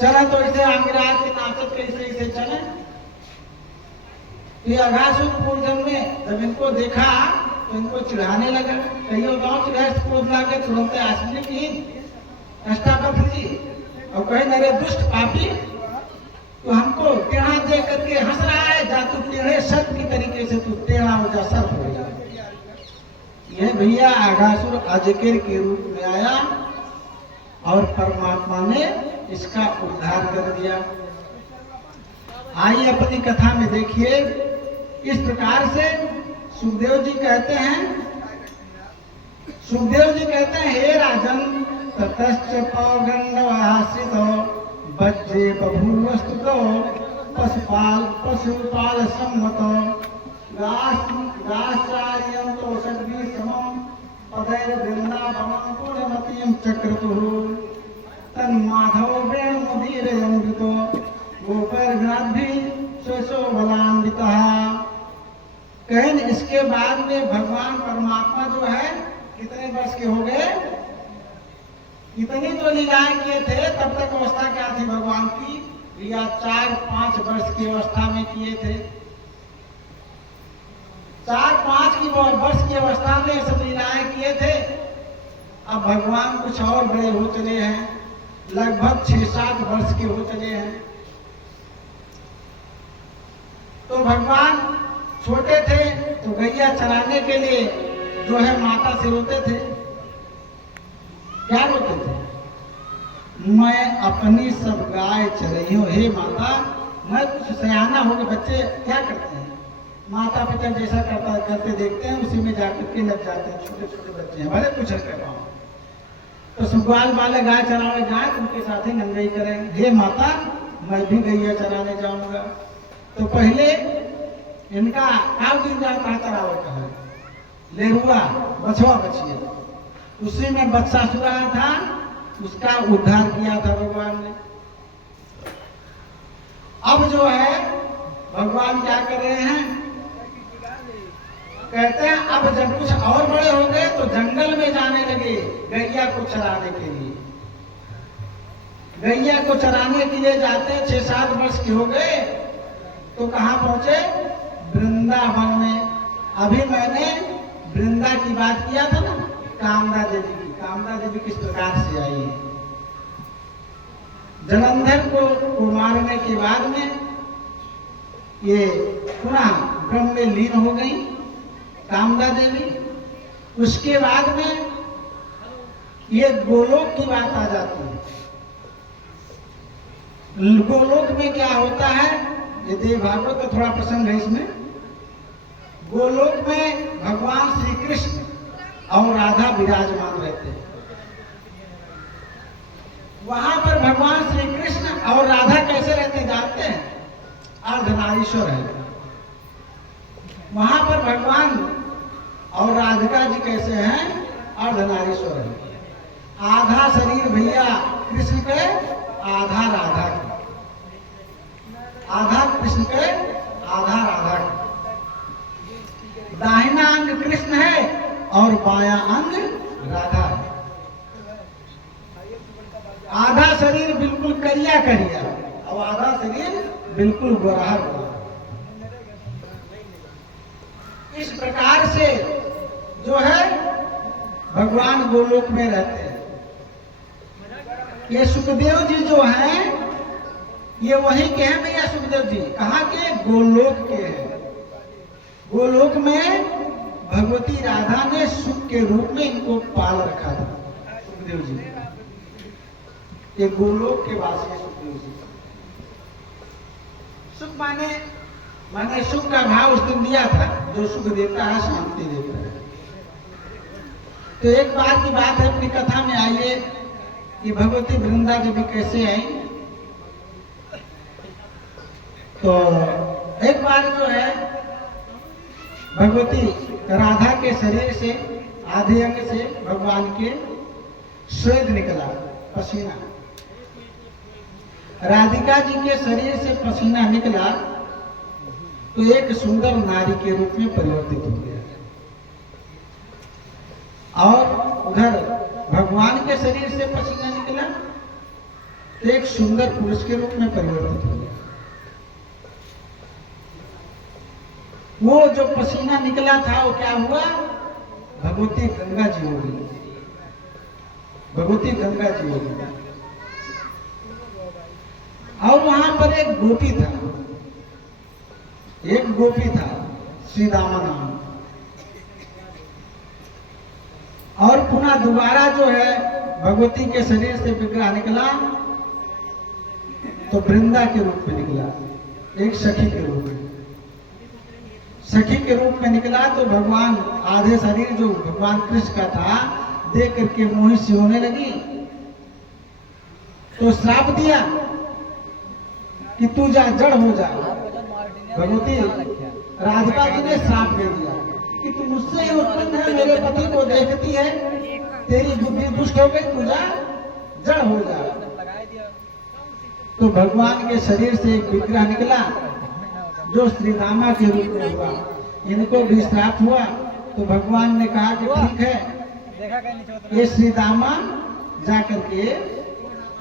चला तो इसे अंगराज के नाचत कैसे इसे चले। ये अघासुर जब में जब इनको देखा तो इनको चिढ़ाने लगा, कहियो गांव चिढ़ाए क्रोध लाके तुरंत आसने की अष्टावक्र जी और कहे मेरे दुष्ट पापी तो हमको टेढ़ा दे करके हंस रहा है, जा तू टेढ़े सर्प की तरीके से तू टेढ़ा हो जा, सर्प हो जा। यह भैया अघासुर अजगर के रूप में आया और परमात्मा ने इसका उद्धार कर दिया। आइए अपनी कथा में देखिए, इस प्रकार से सुखदेव जी कहते हैं हे राजन ततश्च पौगंडवासितो वज्रे बभूवस्तुतो पशुपाल सम्मतो गाश्चार्यं तो सद्भि समं पदैर वृंदावनं पूर्णमतीं चक्रतुः तन्माधव वेणुमुदीरयमृतो गोपैर्गणाद्भिः स्वशोभलान्वितः। कहन इसके बाद में भगवान परमात्मा जो है कितने वर्ष के हो गए, इतनी तो लीलाएं किए थे। तब तक अवस्था क्या थी भगवान की, या 4-5 वर्ष की अवस्था में किए थे। 4-5 की वर्ष की अवस्था में सब लीलाएं किए थे। अब भगवान कुछ और बड़े हो चले हैं, लगभग 6-7 वर्ष के हो चले हैं। तो भगवान छोटे थे तो गैया चराने के लिए जो है माता से रोते थे। क्या रोते थे, मैं अपनी सब गाय चरही हूँ, हे माता मैं कुछ सयाना हो गए। बच्चे क्या करते हैं, माता पिता जैसा करते देखते हैं उसी में जाकर के लग जाते हैं। छोटे छोटे बच्चे हैं, भले कुछ कर पाओ तो सुग्वाल वाले गाय चरावे जाए उनके साथ ही नंगाई करें, हे माता मैं भी गैया चराने जाऊंगा। तो पहले इनका काल दिन जाता है चरावे का है, लेहुआ बछवा बछिया, उसी में बच्चा सुरा था, उसका उद्धार किया था भगवान ने। अब जो है भगवान क्या कर रहे हैं, कहते हैं अब जब कुछ और बड़े हो गए तो जंगल में जाने लगे गैया को चराने के लिए। गैया को चराने के लिए जाते 6-7 वर्ष के हो गए तो कहाँ पहुंचे, वृंदावन में। अभी मैंने वृंदा की बात किया था ना, कामदा देवी की। कामदा देवी किस प्रकार से आई है, जलंधर को मारने के बाद में ये पुनः ब्रह्म में लीन हो गई कामदा देवी। उसके बाद में ये गोलोक की बात आ जाती है। गोलोक में क्या होता है, ये देव भागवत का थोड़ा प्रसंग है इसमें। गोलोक में भगवान श्री कृष्ण और राधा विराजमान रहते हैं। वहां पर भगवान श्री कृष्ण और राधा कैसे रहते जानते हैं, अर्धनारीश्वर है। वहां पर भगवान और राधिका जी कैसे हैं, अर्धनारीश्वर है। आधा शरीर भैया कृष्ण के, आधा राधा के, आधा कृष्ण के, आधा राधा के। दाहिना अंग कृष्ण है और बायां अंग राधा है। आधा शरीर बिल्कुल करिया करिया और आधा शरीर बिल्कुल गोरा गोरा। इस प्रकार से जो है भगवान गोलोक में रहते हैं। ये सुखदेव जी जो हैं ये वहीं के हैं भैया। सुखदेव जी कहाँ के, गोलोक के हैं। गोलोक में भगवती राधा ने सुख के रूप में इनको पाल रखा था। सुखदेव जी ये गोलोक के वासी है। सुखदेव जी सुख माने सुख का भाव उस दिन दिया था, जो सुख देता है शांति देता है। तो एक बार की बात है अपनी कथा में, आइए कि भगवती वृंदा देवी कैसे आई। तो एक बार जो है भगवती राधा के शरीर से, आधे अंग से भगवान के स्वेद निकला, पसीना। राधिका जी के शरीर से पसीना निकला तो एक सुंदर नारी के रूप में परिवर्तित हो गया। और उधर भगवान के शरीर से पसीना निकला तो एक सुंदर पुरुष के रूप में परिवर्तित हो गया। वो जो पसीना निकला था वो क्या हुआ? भगवती गंगा जी हो गई, भगवती गंगा जी हो गई। और वहां पर एक गोपी था, एक गोपी था श्री दामा नाम। और पुनः दोबारा जो है भगवती के शरीर से विग्रह निकला तो वृंदा के रूप में निकला, एक सखी के रूप में, सखी के रूप में निकला। तो भगवान आधे शरीर जो भगवान कृष्ण का था देख करके मोहित सी होने लगी, तो श्राप दिया कि तू जा, जड़ हो जा। भगवती राधिका जी ने श्राप दे दिया कि तू मुझसे ही उत्पन्न है, मेरे पति को देखती है, तेरी बुद्धि दुष्ट हो गई, तू जा, जड़ हो जा। तो भगवान के शरीर से एक विग्रह निकला जो श्री रामा के रूप में हुआ। इनको भी श्राप हुआ तो भगवान ने कहा कि ठीक है, ये श्री दामा जाकर के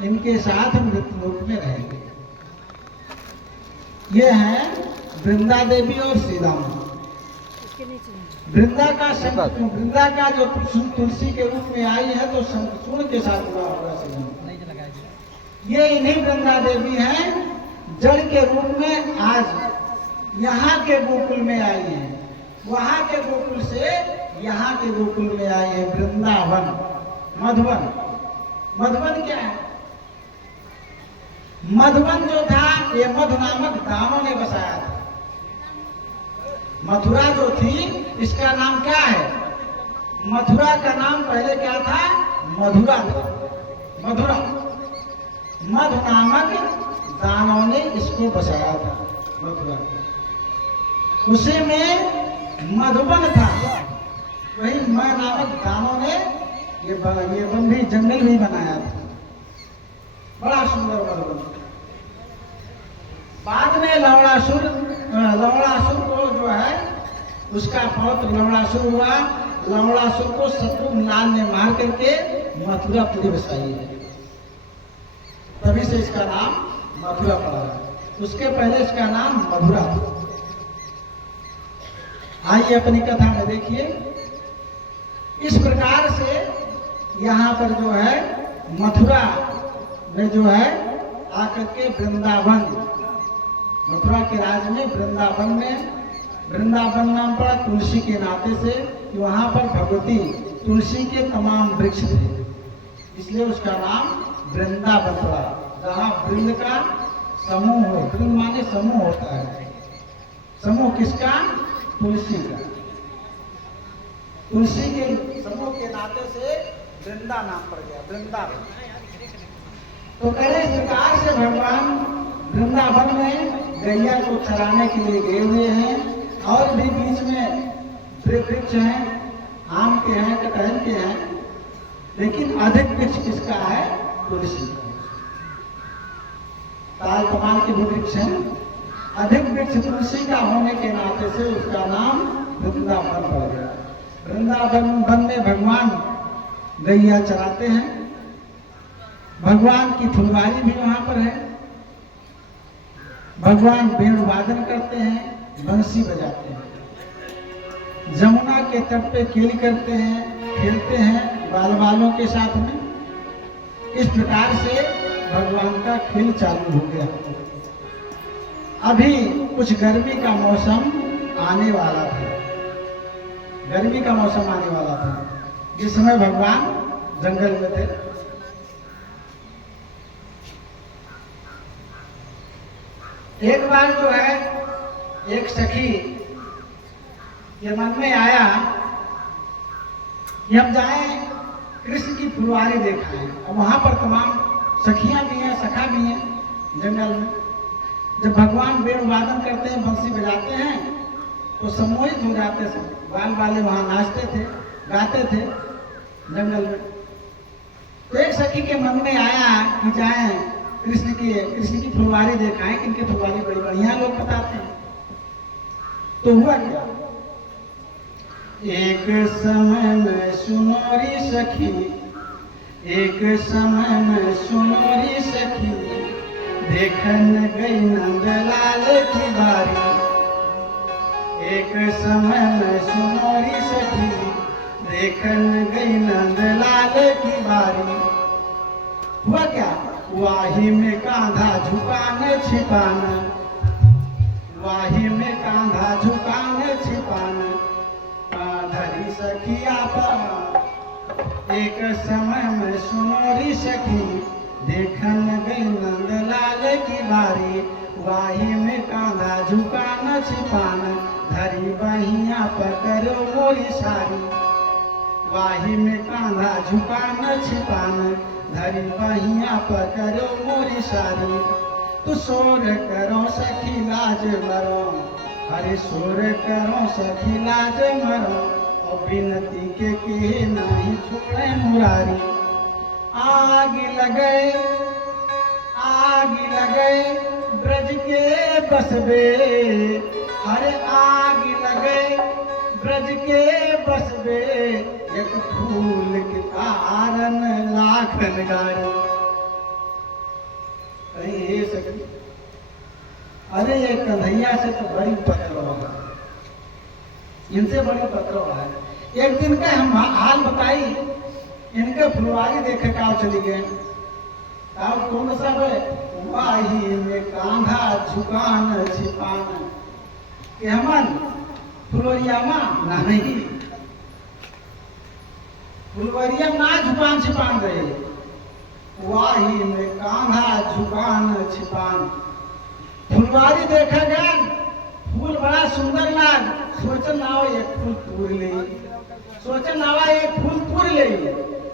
इनके साथ मृत्यु लोक में रहेंगे। ये है वृंदा देवी और श्री दामा। वृंदा का जो तुलसी के रूप में आई है तो शंखचूर्ण के साथ हुआ होगा संबंध। ये इन्हीं वृंदा देवी हैं जड़ के रूप में आज यहाँ के गोकुल में आई है। वहां के गोकुल से यहाँ के गोकुल में आई है वृंदावन। मधुवन, मधुवन क्या है? मधुवन जो था ये मधु नामक दानों ने बसाया था। मथुरा जो थी इसका नाम क्या है? मथुरा का नाम पहले क्या था? मधुरा था, मधुरा। मधु नामक दानों ने इसको बसाया था मथुरा। उसी में मधुबन था, वही मैं नामक दानों ने ये वन भी जंगल भी बनाया था, बड़ा सुंदर मधुबन। बाद में लवणासुर को जो है उसका पौत्र लवणासुर हुआ। लवणासुर को शत्रुघ्न ने मार करके मथुरा पूरी बसाई है, तभी से इसका नाम मथुरा पड़ा है। उसके पहले इसका नाम मधुरा था। आइए अपनी कथा में देखिए, इस प्रकार से यहाँ पर जो है मथुरा में जो है आकर के वृंदावन, मथुरा के राज में वृंदावन नाम पड़ा तुलसी के नाते से कि वहां पर भगवती तुलसी के तमाम वृक्ष थे, इसलिए उसका नाम वृंदावन पड़ा। जहाँ वृंद का समूह हो, वृंद माने समूह होता है। समूह किसका? तुलसी का। तुलसी के समूह के नाते से वृंदा नाम पड़ गया, वृंदावन। तो पहले इस प्रकार से भगवान वृंदावन में गैया को चराने के लिए गए हुए हैं। और भी बीच में वृक्ष हैं, आम के हैं, कटहल के हैं, लेकिन अधिक वृक्ष किसका है? तुलसी का। ताल कमान के भी वृक्ष हैं, अधिक वृक्ष तुलसी का होने के नाते से उसका नाम वृंदावन पड़ गया। वृंदावन में भगवान गैया चराते हैं। भगवान की फुलवारी भी वहां पर है। भगवान वेणु वादन करते हैं, बंसी बजाते हैं, जमुना के तट पे खेल करते हैं, खेलते हैं बाल बालों के साथ में। इस प्रकार से भगवान का खेल चालू हो गया। अभी कुछ गर्मी का मौसम आने वाला था, गर्मी का मौसम आने वाला था जिस समय भगवान जंगल में थे। एक बार जो है एक सखी के मन में आया कि हम जाएं कृष्ण की फुलवारी देखाएं। और वहां पर तमाम सखियां भी हैं, सखा भी हैं जंगल में। जब भगवान वेणु वादन करते हैं, बंसी बजाते हैं तो सम्मोहित हो जाते थे। बाल वाले वहां नाचते थे, गाते थे जंगल में। तो एक सखी के मन में आया कि जाएं कृष्ण की फुलवारी देखाएं, इनकी फुलवारी बड़ी बढ़िया लोग बताते हैं। तो हुआ क्या? एक समय में सुनोरी सखी, एक समय में सुनोरी सखी, देखन गई नंदलाल की बारी, एक समय में सुनोरी सखी, देखन गई नंदलाल की बारी। हुआ क्या? वाही में कांधा झुकान छिपान, वाही में कांधा झुकान छिपान, धरी सखिया पर एक समय में सुनोरी सखी, देखन गई नंदलाल की बारी, वाही में कांधा झुकान छिपान, धरी बहिया पकड़ो मोरी सारी, वाही में कांधा झुकान छिपान, धरी बहिया पकड़ो मोरी सारी। तू शोर करो सखी लाज मरो, अरे शोर करो सखी लाज मरो, और बिनती के नहीं छोड़े मुरारी। आग लगे ब्रज के बसबे, हरे आग लगे ब्रज के बसबे, एक फूल के कारण लाखन गारी। कहीं ये सकी, अरे ये कन्हैया से तो बड़ी पकड़ो है, इनसे बड़ी पकड़ो है। एक दिन का हम हाल बताई, इनके फुलवारी देखे का चली गए, कौन सा है? वाही में कांधा झुकान छिपान, के हमन फुलवरिया ना नहीं, फुलवरिया ना झुकान छिपान रहे, वाही में कांधा झुकान छिपान। फुलवारी देखा गया, फूल बड़ा सुंदर लाग, सोचन आओ एक फूल तोड़ ले, सोचन आवा एक फूल तोड़ ले,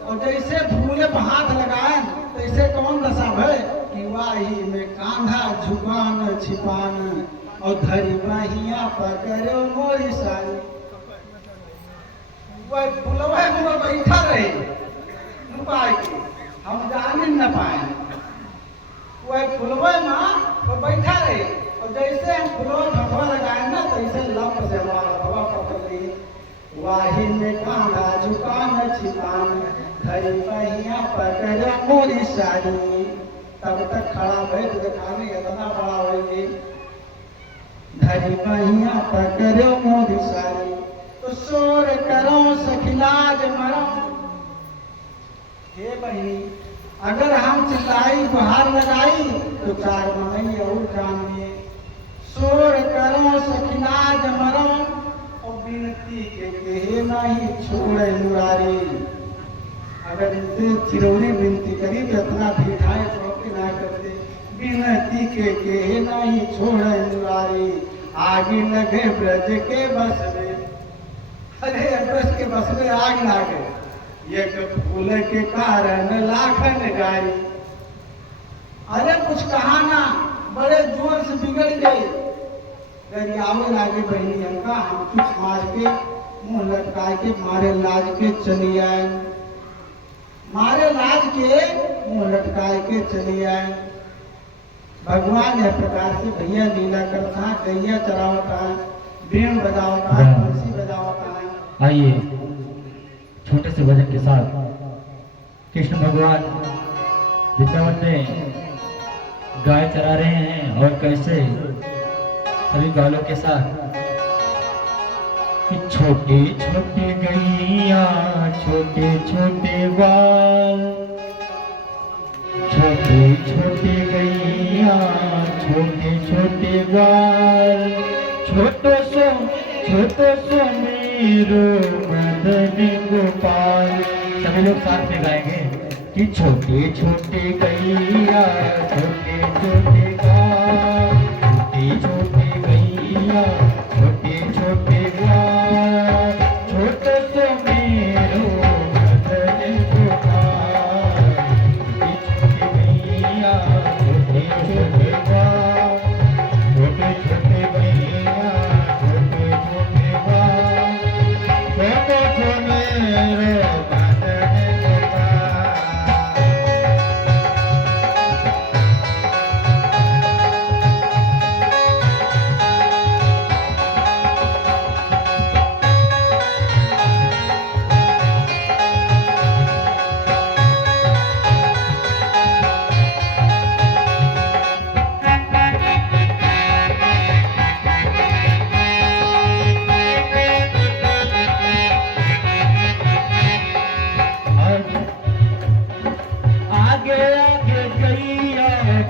और जैसे फूले पर हाथ लगाए तैसे कौन दशा भय कि वाही में कांधा झुकान छिपान, और धरी बहिया पकड़ो मोरी सारी। वह फुलवा में बैठा रहे, हम जान न पाए, वह फुलवा में बैठा रहे, और जैसे हम फुलवा झटवा लगाए ना तैसे लप से हमारा हवा पकड़ ली। वाही में कांधा झुकान छिपान, धरी बहिया पकड़ मोरी सारी। तब तक खड़ा बैठ दिखाने इतना बड़ा होगी, धरी बहिया पकड़ मोरी सारी। तो शोर करो सखिलाज मरो, हे बहिनी अगर हम चिल्लाई गुहार लगाई तो चार मई और जानिए। शोर करो सखिलाज मरो, और बिनती के नहीं छोड़े मुरारी। अगर इनसे चिरौरी विनती करी तो इतना भिठाए चौकी ना करते, बिनती के नहीं छोड़े मुरारी। आगे लगे ब्रज के बस में, अरे ब्रज के बस में आग लागे, एक फूल के कारण लाखन गाई। अरे कुछ कहा ना, बड़े जोर से बिगड़ गई, गरियावे लागे बहनी हमका, हम कुछ मार के मुंह लटका के मारे लाज के चली आए, मारे लाज के मुंह लटका के चली आए। भगवान इस प्रकार से भैया लीला करता है, गैया चरावता है, बीन बजावता है, बंसी बजावता है। आइए छोटे से भजन के साथ कृष्ण भगवान वृंदावन में गाय चरा रहे हैं, और कैसे सभी गालों के साथ छोटे छोटे गैया छोटे छोटे बाल, छोटे छोटे गैया छोटे छोटे बाल, छोटो सो मेरो मदन गोपाल। सभी लोग साथ में गाएंगे कि छोटे छोटे गैया छोटे छोटे बाल, छोटे छोटे गैया छोटे छोटे बाल, छोटो सो मेरो मदन गोपाल। छोटे गैया छोटे छोटे बाल, छोटे छोटे गैया छोटे छोटे बाल, छोटो सो मेरो मदन गोपाल।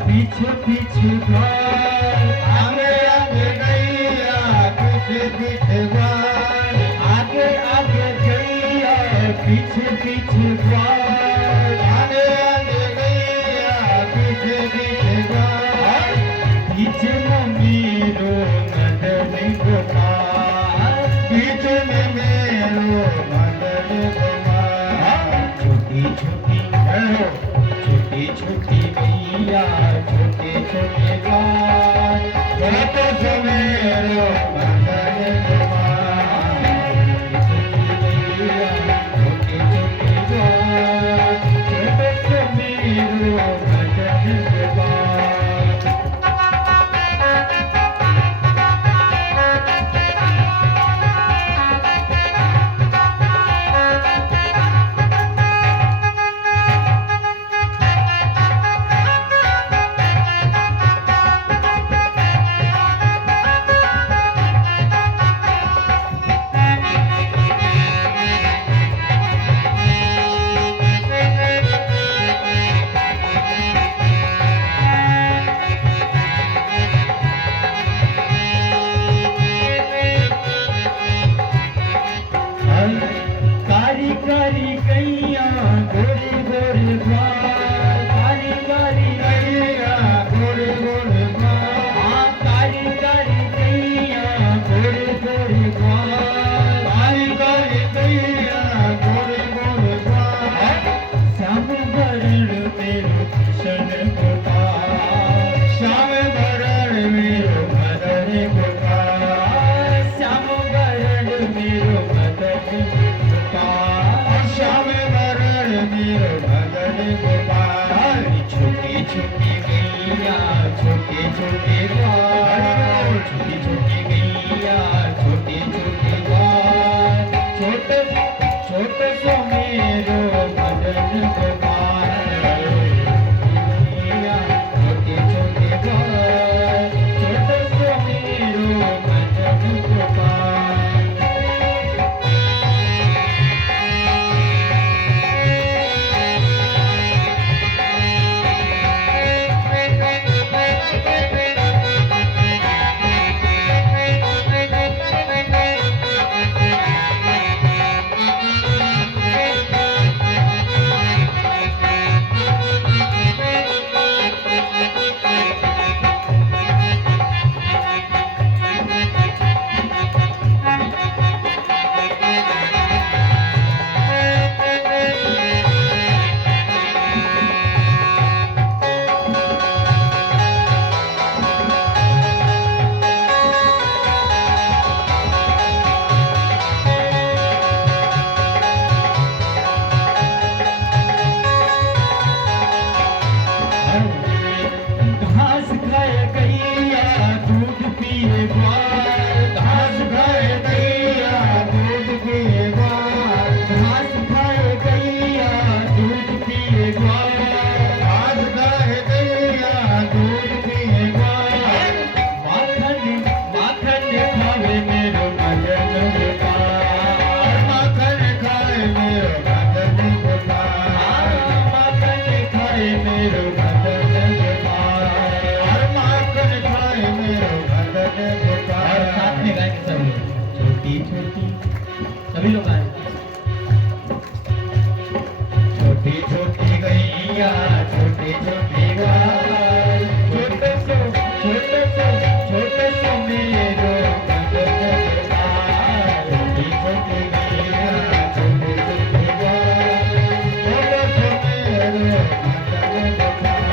पीछे पीछे बाल, आगे आगे गैया पीछे पीछे बाल, आगे आगे गैया पीछे पीछे बाल, आगे आगे गैया पीछे पीछे बाल, पीछे में मेरो मदन गोपाल, पीछे में मेरो मदन गोपाल। छोटी छोटी छोटी छोटी गैया छोटे छोटे बाल, छोटे से मेरो मदन गोपाल। छोटे छोटे बाल, छोटे से मेरो मदन गोपाल। कारी कारी गैया गोरे गोरे बाल, कारी कारी गैया गोरे गोरे बाल, कारी कारी गैया गोरे गोरे बाल, कारी कारी गैया गोरे गोरे बाल। श्याम वरण मेरो कृष्ण गोपाल, श्याम वरण मेरो मदन गोपाल, श्याम वरण मेरो मदन गोपाल, श्याम वरण मेरो मदन गोपाल। छोटी छोटी गैया छोटे छोटे बाल, छोटी छोटी गैया छोटे छोटे बाल, छोटे छोटे सो मेरो मदन गोपाल, गैया छोटे छोटे बाल, छोटे सो मेरो मदन गोपाल। घास खाए गैया दूध पिए ग्वाल, घास खाए गैया दूध पिए ग्वाल, घास खाए गैया दूध पिए ग्वाल, घास खाए गैया दूध पिए ग्वाल, माखन माखन खावे मेरो मदन गोपाल, माखन खाए मेरो मदन गोपाल, माखन खाए मेरो मदन गोपाल। हर माखन खाए मेरो मदन और गोपाल। साथ में गाएंगे सब लोग, छोटी छोटी सभी लोग गाएं। छोटी छोटी गैया छोटे छोटे गाय, छोटे से मेरो मदन गोपाल, छोटी छोटी गैया छोटे छोटे गाय, छोटे से मेरो मदन गोपाल।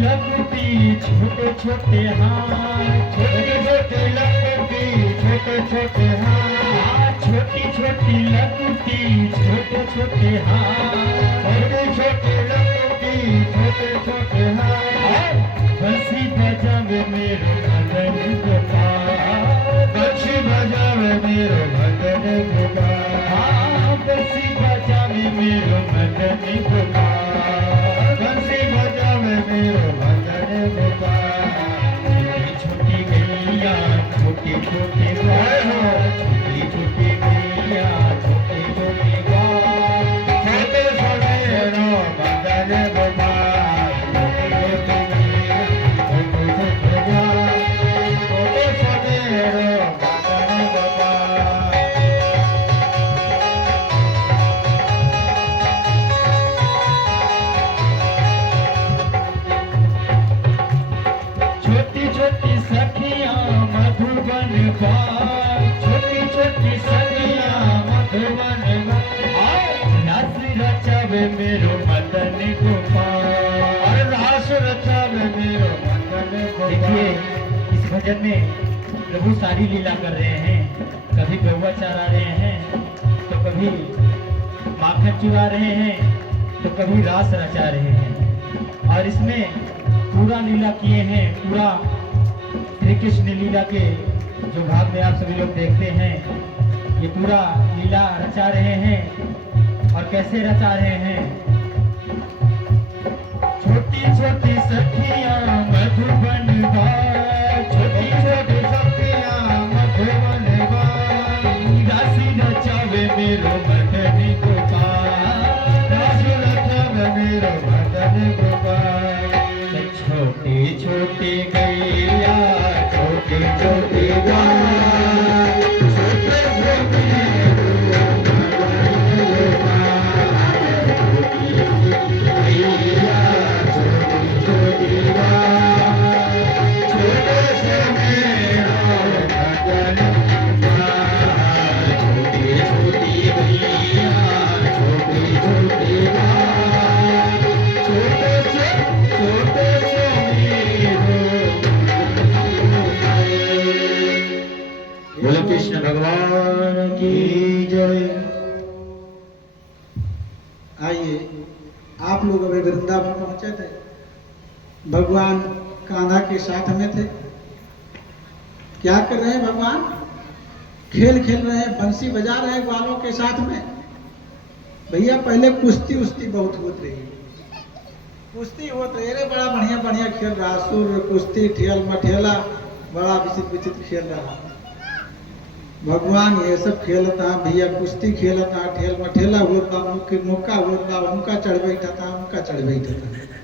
लगती छोटे छोटे हाथ, छोटी छोटी लगती छोटे छोटे हाथ, छोटी छोटी लकुटी छोटे छोटे हाथ, छोटे छोटे लकुटी छोटे छोटे हाथ, बंसी बजावे मेरो मदन गोपाल, बंसी बजावे मेरो मदन गोपाल, बंसी बजावे मेरो मदन गोपाल, बंसी बजावे मेरो मदन गोपाल। छोटी गैया छोटी छोटी गाय, छोटी छोटी गैया छोटी छोटी गाय, छोटे छोटे मदन गोपाल, छोटे छोटे मदन गोपाल। छोटी छोटी सखियां मधुबन बार, छोटी छोटी सखियां मधुबन बार, रास रचावे मेरो मदन गोपाल, रास रचावे मेरो मदन देखिए गोपाल। इस भजन में प्रभु सारी लीला कर रहे हैं। कभी गौवा चरा रहे हैं, तो कभी माखन चुरा रहे हैं, तो कभी रास रचा रहे हैं। और इसमें पूरा लीला किए हैं। पूरा श्री कृष्ण लीला के जो भाग में आप सभी लोग देखते हैं, ये पूरा लीला रचा रहे हैं। और कैसे रचा रहे हैं? छोटी छोटी सखियां मधुबन बार, छोटी छोटी सखियां मधुबन बार, राशि रचावे मेरो मदन गोपाल, रास रचावे मेरो मदन गोपाल। छोटी छोटी गैया छोटी छोटी गाय, छोटे छोटे गैया, छोटी छोटी गाय, छोटे से मेरो मदन गोपाल, छोटी छोटी गैया, छोटी छोटी गाय, छोटे से बोले कृष्ण भगवान की जय। आइए, आप लोग अभी वृंदावन पहुंचे थे, भगवान कान्हा के साथ में थे। क्या कर रहे हैं भगवान? खेल खेल रहे हैं, बंसी बजा रहे हैं ग्वालों के साथ में। भैया पहले कुश्ती उस्ती बहुत होत रही, कुश्ती होत रही, अरे बड़ा बढ़िया बढ़िया खेल रहा, सुर कुश्ती ठेल मठेला, बड़ा विचित्र विचित्र खेल रहा। भगवान ये सब खेलता, भैया कुश्ती खेलता, ठेल मठेला होता, मुक्का होता, उनका चढ़ बैठा था, उनका चढ़ बैठा था।